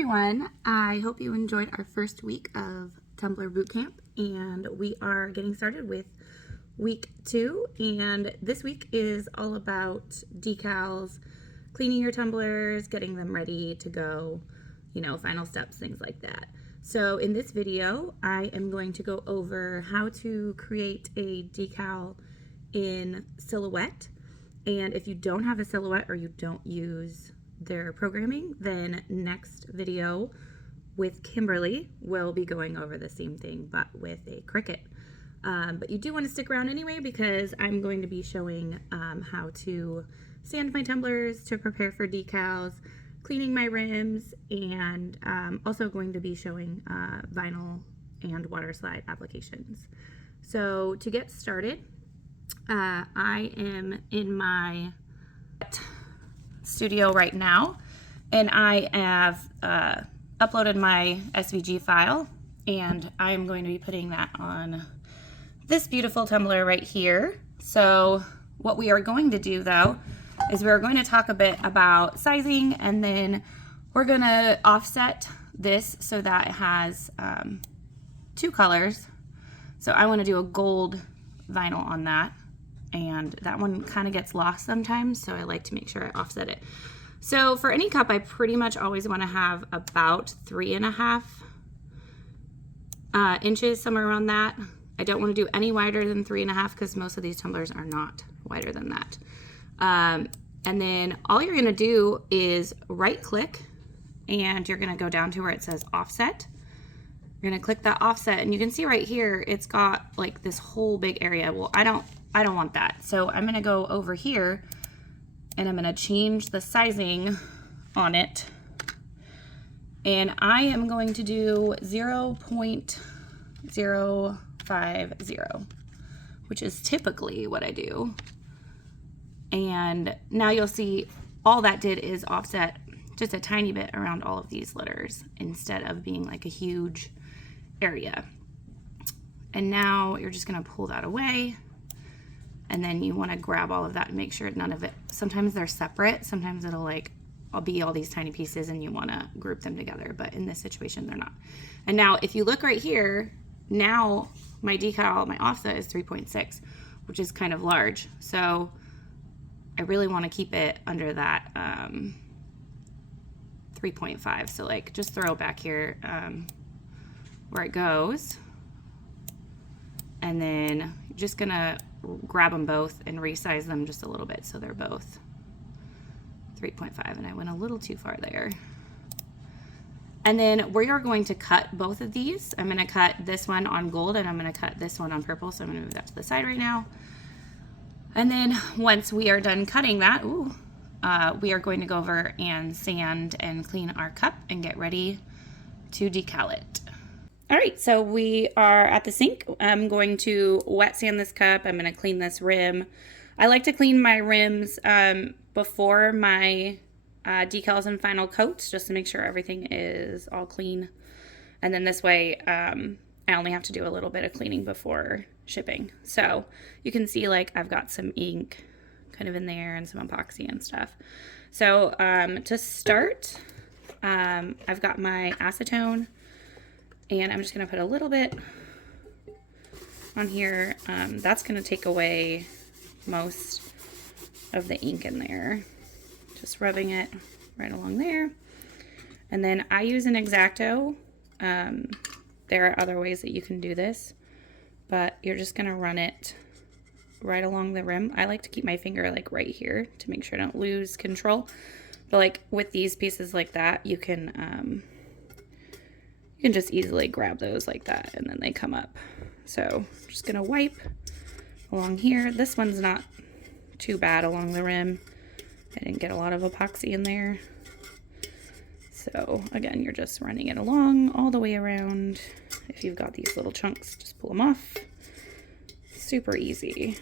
everyone, I hope you enjoyed our first week of Tumbler Bootcamp, and we are getting started with week 2, and this week is all about decals, cleaning your tumblers, getting them ready to go, final steps, things like that. So in this video, I am going to go over how to create a decal in Silhouette, and if you don't have a Silhouette or you don't use their programming, then next video with Kimberly will be going over the same thing but with a Cricut. But you do want to stick around anyway because I'm going to be showing how to sand my tumblers to prepare for decals, cleaning my rims, and also going to be showing vinyl and water slide applications. So to get started, I am in my studio right now, and I have uploaded my SVG file, and I'm going to be putting that on this beautiful tumbler right here. So what we are going to do though is we're going to talk a bit about sizing, and then we're going to offset this so that it has 2 colors. So I want to do a gold vinyl on that, and that one kind of gets lost sometimes, so I like to make sure I offset it. So for any cup, I pretty much always want to have about 3.5 inches, somewhere around that. I don't want to do any wider than 3.5 because most of these tumblers are not wider than that. And then all you're going to do is right click, and you're going to go down to where it says offset. You're going to click that offset, and you can see right here it's got like this whole big area. Well, I don't want that. So I'm going to go over here and I'm going to change the sizing on it. And I am going to do 0.050, which is typically what I do. And now you'll see all that did is offset just a tiny bit around all of these letters instead of being like a huge area. And now you're just going to pull that away. And then you want to grab all of that and make sure none of it, sometimes they're separate, sometimes it'll be all these tiny pieces and you want to group them together, but in this situation they're not. And now if you look right here, now my decal, my offset is 3.6, which is kind of large. So I really want to keep it under that 3.5. So like just throw it back here where it goes. And then you're just gonna grab them both and resize them just a little bit so they're both 3.5, and I went a little too far there. And then we are going to cut both of these. I'm going to cut this one on gold and I'm going to cut this one on purple, so I'm going to move that to the side right now. And then once we are done cutting that, we are going to go over and sand and clean our cup and get ready to decal it. All right, so we are at the sink. I'm going to wet sand this cup. I'm going to clean this rim. I like to clean my rims before my decals and final coats, just to make sure everything is all clean. And then this way, I only have to do a little bit of cleaning before shipping. So you can see like I've got some ink kind of in there and some epoxy and stuff. So to start, I've got my acetone. And I'm just going to put a little bit on here. That's going to take away most of the ink in there. Just rubbing it right along there. And then I use an X-Acto. There are other ways that you can do this, but you're just going to run it right along the rim. I like to keep my finger like right here to make sure I don't lose control. But like with these pieces like that, you can just easily grab those like that and then they come up. So I'm just gonna wipe along here. This one's not too bad along the rim. I didn't get a lot of epoxy in there. So again, you're just running it along all the way around. If you've got these little chunks, just pull them off. Super easy.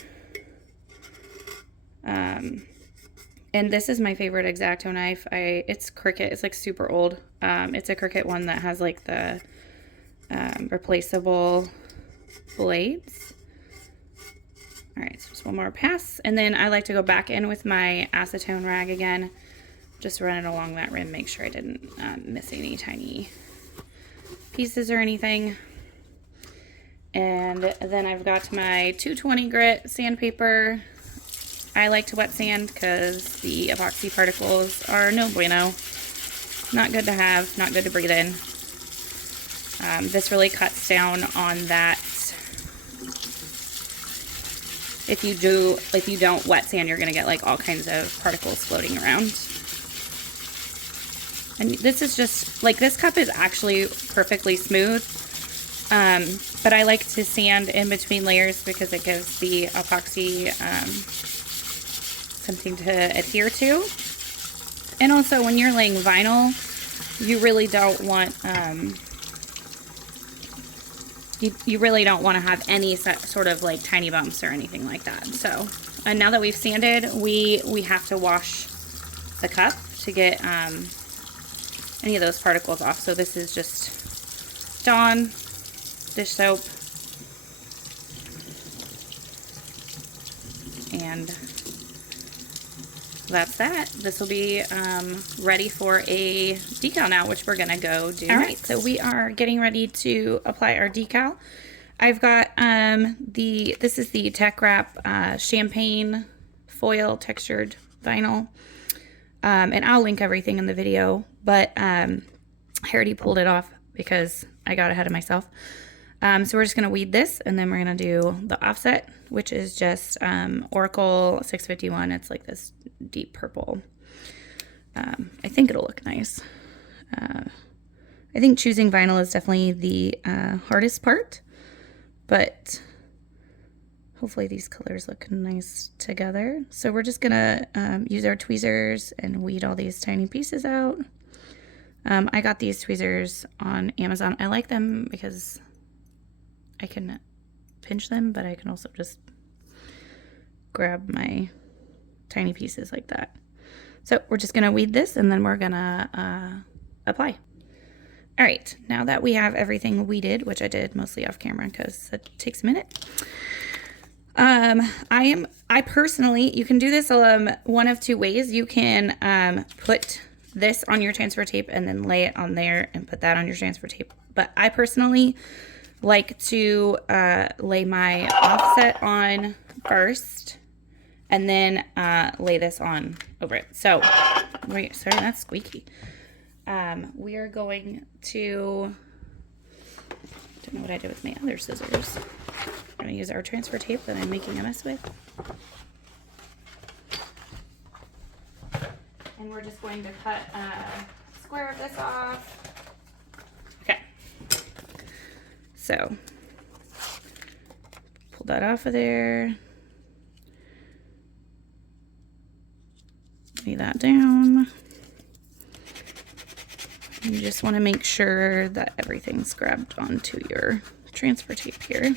And this is my favorite X-Acto knife. It's Cricut. It's like super old. It's a Cricut one that has like the replaceable blades. All right, so just one more pass. And then I like to go back in with my acetone rag again Just run it along that rim, make sure I didn't miss any tiny pieces or anything. And then I've got my 220 grit sandpaper. I like to wet sand because the epoxy particles are no bueno. Not good to have, not good to breathe in. This really cuts down on that. If you don't wet sand, you're gonna get like all kinds of particles floating around. And this is just, like, this cup is actually perfectly smooth. But I like to sand in between layers because it gives the epoxy something to adhere to. And also when you're laying vinyl, you really don't want you really don't want to have any sort of like tiny bumps or anything like that. So, and now that we've sanded, we have to wash the cup to get any of those particles off. So this is just Dawn dish soap, and that's that. This will be ready for a decal now, which we're gonna go do. All right, so we are getting ready to apply our decal. I've got this is the Teckwrap Champagne foil textured vinyl, and I'll link everything in the video, but I already pulled it off because I got ahead of myself. So we're just gonna weed this, and then we're gonna do the offset, which is just Oracle 651. It's like this deep purple. I think it'll look nice. I think choosing vinyl is definitely the hardest part, but hopefully these colors look nice together. So we're just gonna use our tweezers and weed all these tiny pieces out. I got these tweezers on Amazon. I like them because I can pinch them, but I can also just grab my tiny pieces like that. So we're just gonna weed this, and then we're gonna apply. All right, now that we have everything weeded, which I did mostly off camera because it takes a minute. I personally, you can do this one of two ways. You can put this on your transfer tape and then lay it on there and put that on your transfer tape. But I personally like to lay my offset on first and then lay this on over it. So, wait, sorry, that's squeaky. We are going to, don't know what I did with my other scissors. We're going to use our transfer tape that I'm making a mess with. And we're just going to cut a square of this off. Okay. So, pull that off of there. Lay that down. You just want to make sure that everything's grabbed onto your transfer tape here.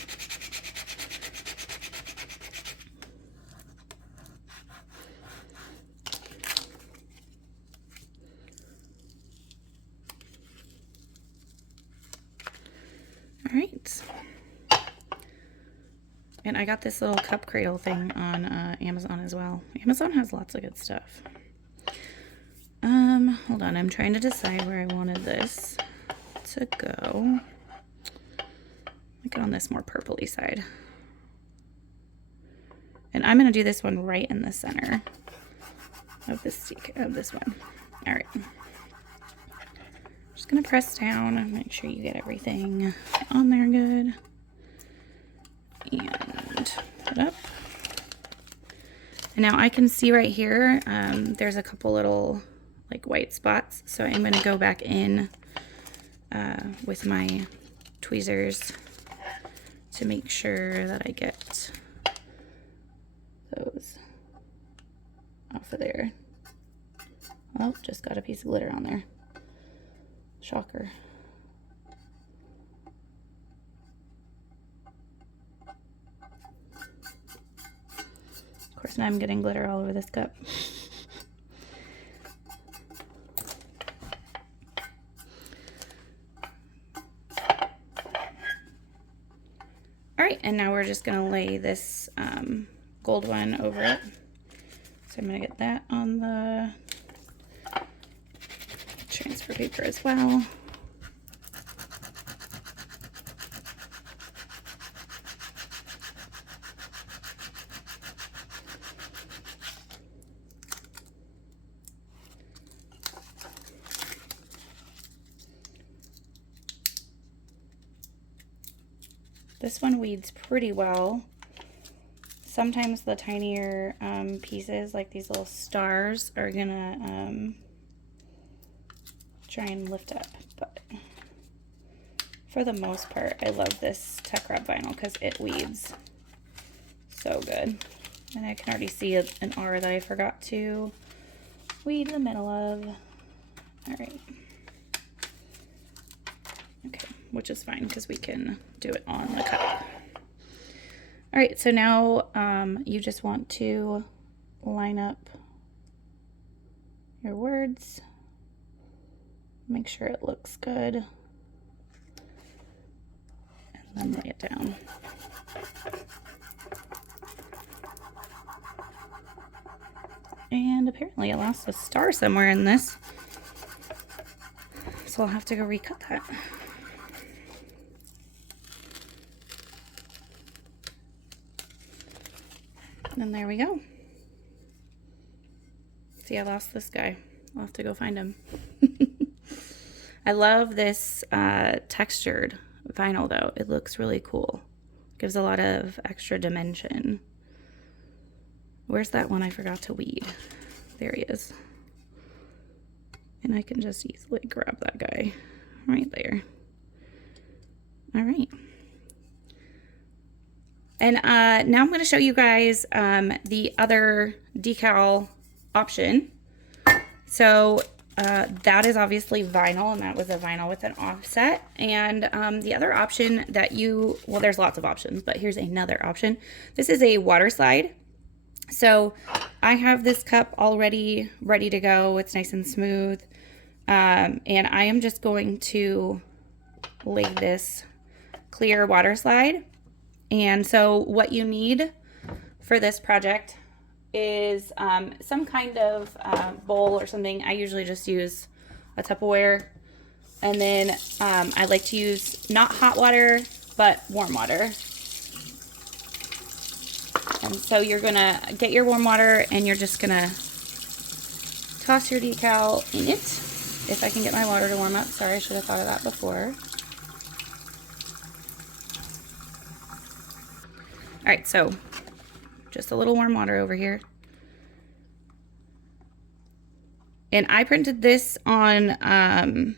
All right. And I got this little cup cradle thing on Amazon as well. Amazon has lots of good stuff. Hold on, I'm trying to decide where I wanted this to go. Make it on this more purpley side. And I'm gonna do this one right in the center of this one. All right. Just gonna press down and make sure you get everything on there good. And put up. And now I can see right here, there's a couple little like white spots. So I'm gonna go back in with my tweezers to make sure that I get those off of there. Oh, just got a piece of glitter on there. Shocker. Of course, now I'm getting glitter all over this cup. All right, and now we're just gonna lay this gold one over it. So I'm gonna get that on the transfer paper as well. This one weeds pretty well. Sometimes the tinier pieces, like these little stars, are gonna try and lift up, but for the most part, I love this Teckwrap vinyl because it weeds so good. And I can already see an R that I forgot to weed the middle of. All right. Okay, which is fine because we can do it on the cup. All right, so now you just want to line up your words, make sure it looks good, and then lay it down. And apparently I lost a star somewhere in this, so I'll have to go recut that. And there we go. See, I lost this guy. I'll have to go find him. I love this textured vinyl though. It looks really cool. Gives a lot of extra dimension. Where's that one I forgot to weed? There he is. And I can just easily grab that guy right there. All right. And now I'm going to show you guys the other decal option. So that is obviously vinyl, and that was a vinyl with an offset. And the other option that well, there's lots of options, but here's another option. This is a water slide. So I have this cup already ready to go. It's nice and smooth. And I am just going to lay this clear water slide. And so what you need for this project is some kind of bowl or something. I usually just use a Tupperware. And then I like to use not hot water, but warm water. And so you're gonna get your warm water and you're just gonna toss your decal in it. If I can get my water to warm up. Sorry, I should have thought of that before. All right, so just a little warm water over here. And I printed this on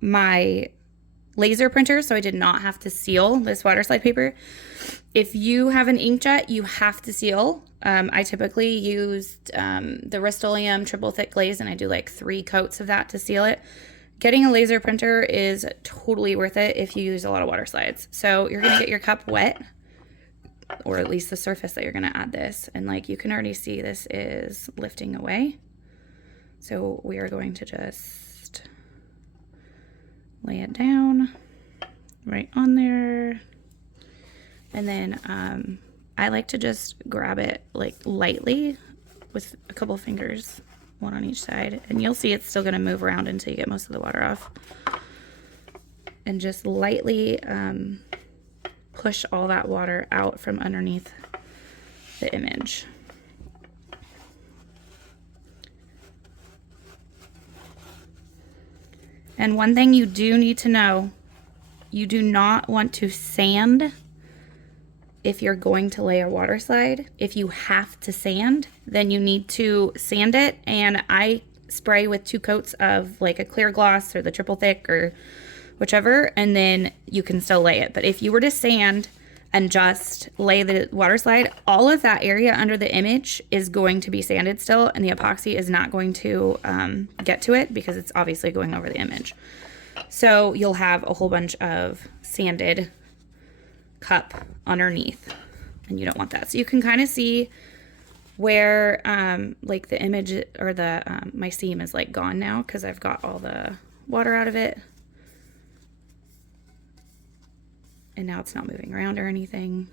my laser printer, so I did not have to seal this water slide paper. If you have an inkjet, you have to seal. I typically used the Rust-Oleum triple thick glaze, and I do like 3 coats of that to seal it. Getting a laser printer is totally worth it if you use a lot of water slides. So you're gonna get your cup wet, or at least the surface that you're gonna add this. And like you can already see, this is lifting away. So we are going to just lay it down right on there. And then I like to just grab it like lightly with a couple fingers, one on each side. And you'll see it's still gonna move around until you get most of the water off. And just lightly push all that water out from underneath the image. And one thing you do need to know, you do not want to sand if you're going to lay a water slide. If you have to sand, then you need to sand it. And I spray with 2 coats of like a clear gloss or the triple thick or whichever, and then you can still lay it. But if you were to sand and just lay the water slide, all of that area under the image is going to be sanded still, and the epoxy is not going to get to it because it's obviously going over the image. So you'll have a whole bunch of sanded cup underneath, and you don't want that. So you can kind of see where like the image or the my seam is like gone now because I've got all the water out of it. And now it's not moving around or anything.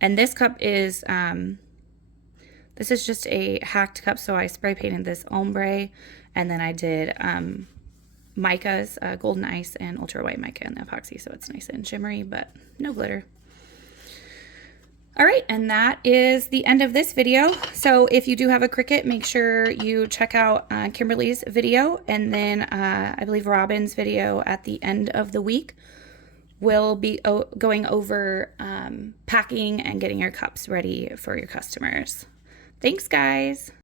And this cup is the This is just a hacked cup, so I spray painted this ombre, and then I did micas, golden ice and ultra white mica and the epoxy, so it's nice and shimmery, but no glitter. All right, and that is the end of this video. So if you do have a Cricut, make sure you check out Kimberly's video, and then I believe Robin's video at the end of the week will be going over packing and getting your cups ready for your customers. Thanks, guys.